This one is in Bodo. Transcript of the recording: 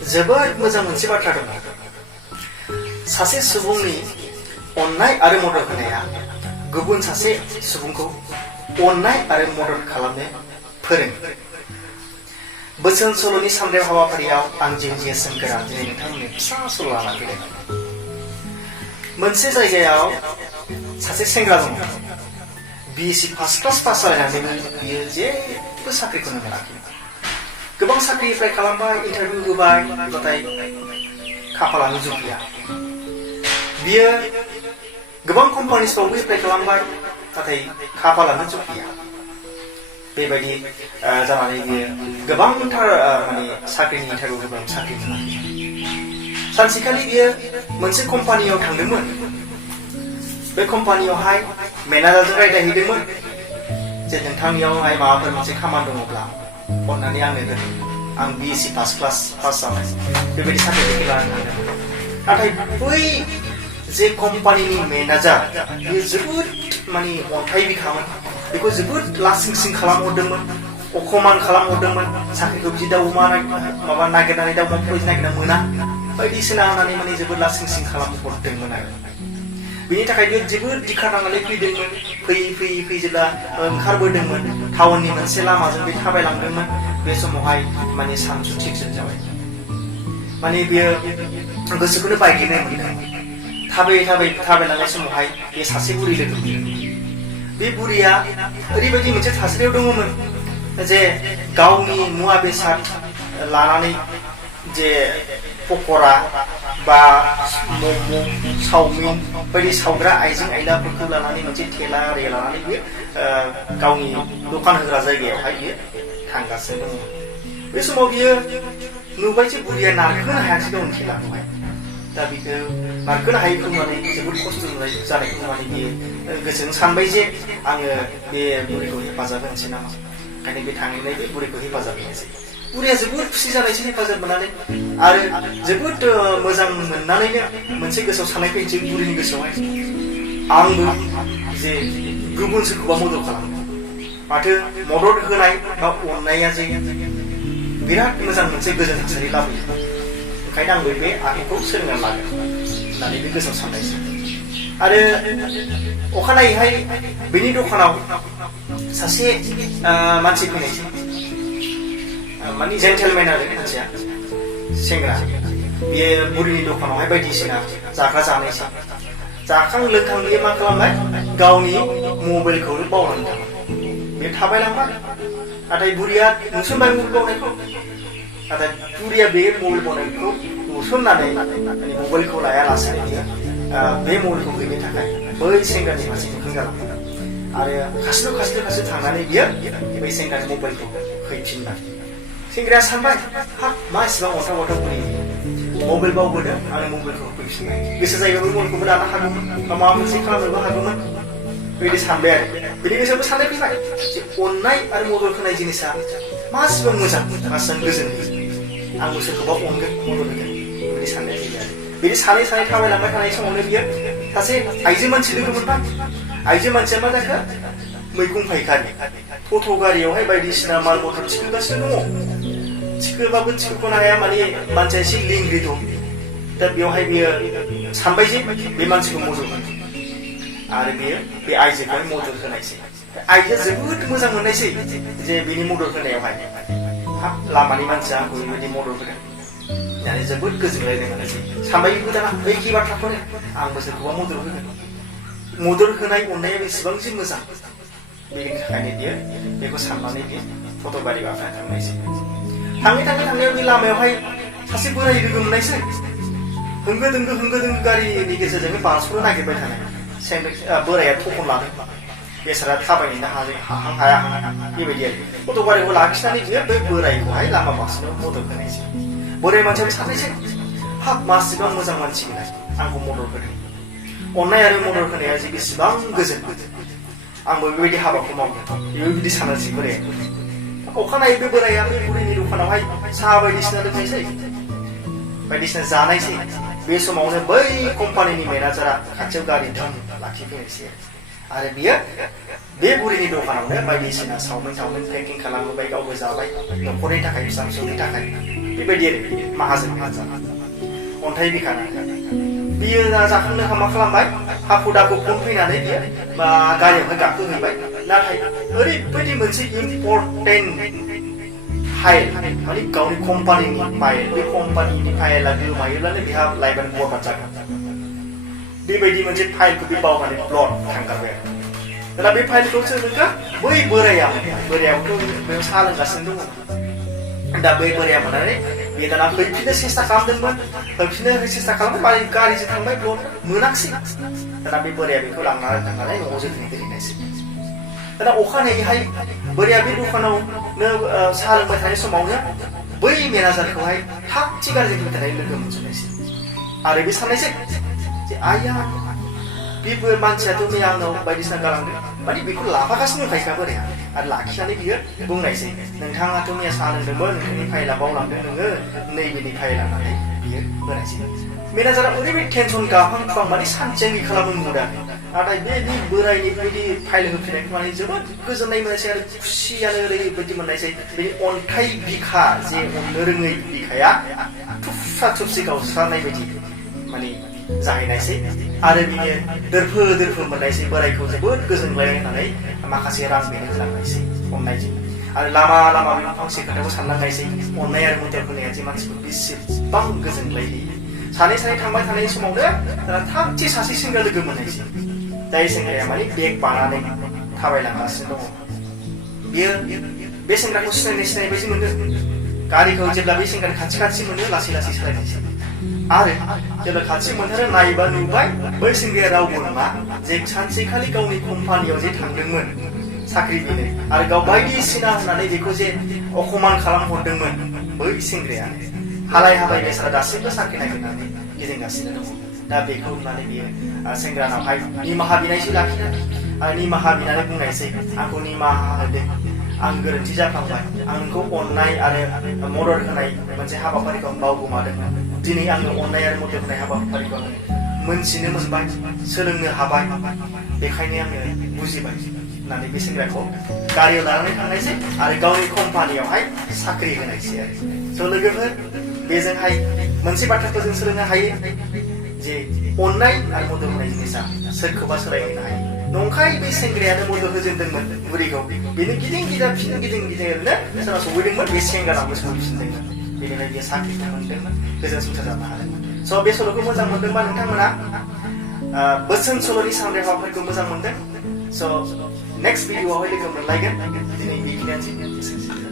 जोबोद मोजां मोनसे बाथ्रा दङ। सासे सुबुंनि अननाय आरो मदद होनाया गुबुन सासे सुबुंखौ अननाय आरो मदद खालामनो फोरोङो। बोसोन सल'नि सामलाय हाबाफारियाव आं जिउजिया सोमखोरा दिनै नोंथांमोननो फिसा सल' लाना फैदों। मोनसे जायगायाव सासे सेंग्रा दङ। BSc फार्स्ट क्लास पास जानानैबो बियो जेबो साख्रिखौनो मोनाखै। गोबां साख्रि एप्लाइ खालामबाय, इन्टारभिउ होबाय, नाथाय खाफालानो जुफिया। बियो गोबां कम्पानिसफ्रावबो एप्लाइ खालामबाय, नाथाय खाफालानो जुफिया। बेबायदि जानानै बियो गोबांथार साख्रिनि इन्टारभिउ होबाय, साख्रि मोनाखै। सानसेखालि बियो मोनसे कम्पानियाव थांदोंमोन। बे कम्पानियावहाय मेनेजारजों रायज्लायहैदोंमोन जे नोंथांनियावहाय माबाफोर मोनसे खामानि दङब्ला अन्नानै आंनो होदो, आं BSc फार्स्ट क्लास पास जानाय बेबायदि सार्टिफिकेट लानानै थांदोंमोन। नाथाय बै जे कम्पानिनि मेनेजार बियो जोबोद अन्थाइ बिखामोन। बेखौ जोबोद लासिं सिं खालामहरदोंमोन, अखमान खालामहरदोंमोन। साख्रिखौ बिदि दाउ अमा नागिरनानै दाउ अमा फरायनो नागिरना मोना बायदिसिना होननानै जोबोद लासिं सिं खालामहरदोंमोन आरो। बिनि थाखाय बियो जोबोद दिखा नांनानै फैदोंमोन। फैयै जेब्ला ओंखारबोदोंमोन, टाउननि मोनसे लामाजों बे थाबायलांदोंमोन। बे समावहाय सानजु थिगजों जाबाय। बियो गोसोखौनो बायग्लिनाय मोनदों। थाबायलांनाय समावहाय बे सासे बुरि लोगो मोनदों। बे बुरिया ओरैबायदि मोनसे थासारियाव दङमोन जे गावनि मुवा बेसाद लानानै जे पकरा बा मम', चावमिन बायदि सावग्रा आइजें आइलाफोरखौ लानानै मोनसे थेला आरि लानानै बियो गावनि दखान होग्रा जायगायावहाय बियो थांगासिनो दङ। बे समाव बियो नुबाय जे बुरिया नारखोनो हायासै गावनि थेलाखौहाय। दा बेखौ नारखोनो हायैखौ नुनानै जोबोद खस्थ' जानायखौ नुनानै बियो गोसोजों सानबाय जे आङो बे बुरिखौ हेफाजाब होनोसै नामा। ओंखायनो बे थांनानै बे बुरिखौ हेफाजाब होनोसै। बुरिया जोबोद खुसि जानायसै हेफाजाब मोननानै, आरो जोबोद मोजां मोननानैनो मोनसे गोसोआव साननाय फैनोसै बुरिनि गोसोआवहाय, आंबो जे गुबुन सोरखौबा मदद खालामो। माथो मदद होनाय बा अननाया जे बिराद मोजां मोनसे गोजोन थासारि लाबोयो। ओंखायनो आंबो बे आखुखौ सोलोंना लागोन होननानै बे गोसोआव साननायसै। आरो अखानायैहाय बेनि दखानाव सासे मानसि फैनायसै। जेन्टेलमेन आरो मानसिया, सेंग्रा। बियो बुरिनि दखानावहाय बायदिसिना जाग्रा जानायसै। जाखां लोंखां बियो मा खालामबाय, गावनि मबाइलखौ बावनानै थांबाय। बियो थाबायलांबाय, नाथाय बुरिया नुसनबाय मबाइल बावनायखौ। नाथाय बुरिया बे मबाइल बावनायखौ नुसननानै मबाइलखौ लायालासेनो बियो बे मबाइलखौ हैनो थाखाय बै सेंग्रानि फारसे मोखां जालांबाय। आरो खास्ल' थांनानै बियो बै सेंग्रानि मबाइलखौ हैफिनबाय। सेंग्राया सानबाय, हाब मा इसिबां अन्थाव बुरि, मबाइल बावबोदों, आरो मबाइलखौ होफैफिनबाय। गोसो जायोबा बे मबाइलखौबो लानो हागौमोन बा माबा मोनसे खालामनोबो हागौमोन। बेबायदि सानबाय आरो। बेनि गोसोआवबो साननाय फैबाय जे अननाय आरो मदद होनाय जिनिसा मासिबां मोजां, मासिबां गोजोन। आंबो सोरखौबा अनगोन, मदद होगोन, बेबायदि साननाय फैबाय आरो। बिदि सानै थाबायलांबाय थानाय समावनो बियो सासे आइजो मानसि लोगो मोनबाय। आइजो मानसिया मा जाखो, मैगं फायखारि। टट' गारियावहाय बायदिसिना माल मटर थिखोगासिनो दङ। थिखोबाबो थिखोख'नो हाया, मानसिया एसे लिंग्रि दं। दा बेवहाय बियो सानबाय जे बे मानसिखौ मदद होनो, आरो बियो बे आइजोखौहाय मदद होनायसै। आइजोआ जोबोद मोजां मोननायसै जे बिनि मदद होनायावहाय। हाब लामानि मानसिया आंखौ बेबायदि मदद होदों होननानै जोबोद गोजोनलायनाय मोननोसै। सानबाय बेबो दाना एखे बाथ्राखौनो, आंबो सोरखौबा मदद होगोन। मदद होनाय अननाया बेसेबां जे मोजां, बेनि थाखायनो बियो बेखौ साननानै बियो टट' गारि गाखोना थांनायसै। थांनायाव बे लामायावहाय सासे बोराय लोगो मोननायसै। होंगो दोंगो गारिनि गेजेरजोंनो बारस'नो नागिरबाय थानाय। बोराया थखन लादों, बेसारा थाबायनो हाया बेबायदि आरो। टट' गारिखौ लाखिनानै बियो बे बोरायखौहाय लामा बारस'नायाव मदद होनायसै। बोराय मानसियाबो साननायसै, हाब मासिबां मोजां मानसि बेलाय, आंखौ मदद होदों। अननाय आरो मदद होनाया जे बेसेबां गोजोन, आंबो बेबायदि हाबाखौ मावगोन, बेबायदि साननोसै बोराया। अखानायै बे बोराया बे बुरिनि दखानावहाय साहा बायदिसिना लोंनायसै, बायदिसिना जानायसै। बे समावनो बै कम्पानिनि मेनेजारा खाथियाव गारि लाखिफैनायसै आरो बियो बे बुरिनि दखानावनो बायदिसिना सावमिन पेकिं खालामबाय गावबो जाबाय न'खरनि थाखाय फिसा फिसौनि थाखाय बेबायदि आरो माहाजोन अन्थाइ बिखाना बियो जाखांनो मा खालामबाय हाखु दाखु फन फैनानै बियो बा गारियावहाय गाखोहैबाय नाथाय ओरैबायदि मोनसे इम्परटेन्ट फाइल माने गावनि कम्पानिनि फाइल बे कम्पानिनि फाइला गोमायोब्लानो बेहा लाइफआनो बरबाद जागोन बेबायदि मोनसे फाइलखौ बे बावनानै ब्लड थांगारबाय आरो दा बे फाइलखौ सोरनोखा बै बोरायाबोथ' बेयाव साहा लोंगासिनो दङ दा बै बोराया मोननानै बे दाना हैफिननो सेस्था खालामदोंमोन हैफिननो सेस्था खालामबाय गारिजों थांबाय ब्लड मोनाखिसै दाना बे बोराया बेखौ थांनानै न'आव जोथोनै दोनहैनायसै दाना अखानायैहाय बोराया बे दखानावनो साहा लोंबाय थानाय समावनो बै मेनेजारखौहाय थागथि गारिजों फैनानै लोगो मोनस'नायसै आरो बे साननायसै जे आइया बेबो मानसियाथ' मैया आंनाव बायदिसिना गालांदों माने बेखौ लाफागासिनो दंखायोखा बोराया आरो लाखिनानै बियो बुंनायसै नोंथाङाथ' मैया साहा लोंदोंमोन नोंनि फाइला बावलांदों नोङो नैबेनि फाइल लानानै बियो बोरायसै मेनेजारा ओरैबायदि टेनसन गाहां माने सानसेनि खालामनो नुदों नाथाय बे बोरायनि बेबायदि फाइल होफिननायखौ माने जोबोद गोजोननाय मोननायसै आरो खुसियानो ओरैबायदि मोननायसै बे अन्थाइ बिखा जे हमनो रोङै बिखाया थुबसा थुबसि गावस्रानाय बायदि माने जाहैनायसै आरो बियो दोरफो मोननायसै बोरायखौ जोबोद गोजोनलाय होननानै माखासे रां बेनो होलांनायसै अननायजों आरो लामा बे फांसे खोथाखौ सानलांनायसै अननाय आरो मदद होनाया जे मानसिखौ बेसेबां गोजोनलाय होयो सानै थांबाय थानाय समावनो दाना थागथि सासे सेंग्रा लोगो मोननायसै जाय सेंग्राया माने बेग बानानै थाबायलांगासिनो दङ बियो बे सेंग्राखौ सिनायनाय बायदि मोनदों गारिखौ जेब्ला बे सेंग्रानि खाथि मोनो लासै सालायनायसै आरो जेब्ला खाथि मोनथारो नायबा नुबाय बै सेंग्राया रावबो नङा जे सानसेखालि गावनि कम्पानियाव जे थांदोंमोन साख्रि बिनो आरो गाव बायदिसिना होननानै बेखौ जे अखमान खालामहरदोंमोन बै सेंग्रायानो हालाय बेसारा दासिमबो साख्रि नागिरनानै गिदिंगासिनो दङ दा बेखौ नुनानै बियो सेंग्रानावहाय निमाहा बिनायसै लाखिनानै आरो निमाहा बिनानै बुंनायसै आंखौ निमाहा होदो आं गोरोन्थि जाफ्लांबाय आं नोंखौ अननाय आरो मदद होनाय मोनसे हाबाफारिखौ आं बावगोमादोंमोन दिनै आङो अननाय आरो मदद होनाय हाबाफारिखौ आङो मोनथिनो मोनबाय सोलोंनो हाबाय बेखायनो आङो बुजिबाय होननानै बे सेंग्राखौ गारियाव लानानै थांनायसै आरो गावनि कम्पानियावहाय साख्रि होनायसै आरो स' लोगोफोर बेजोंहाय मोनसे बाथ्राखौ जों सोलोंनो हायो जे अननाय आरो मदद होनाय जिनिसा सोरखौबा सोलायहोनो हायो नंखाय बे सेंग्रायानो मदद होजेनदोंमोन बुरिखौ बेनो गिदिं ओरैनो सोरनाव सौहैदोंमोन बे सेंग्रानावबो सौहैफिनदोंमोन बेनिफ्राय बियो साख्रिखौ मोनदोंमोन गोजोन संसार जानो हादोंमोन स' बे सल'खौ मोजां मोनदोंबा नोंथांमोना बोसोन सल'नि साननाय हाबाफारिखौ मोजां मोनदों स' नेक्स्ट भिडिअ'आवहाय लोगो मोनलायगोन दिनै बेखिनियानोसै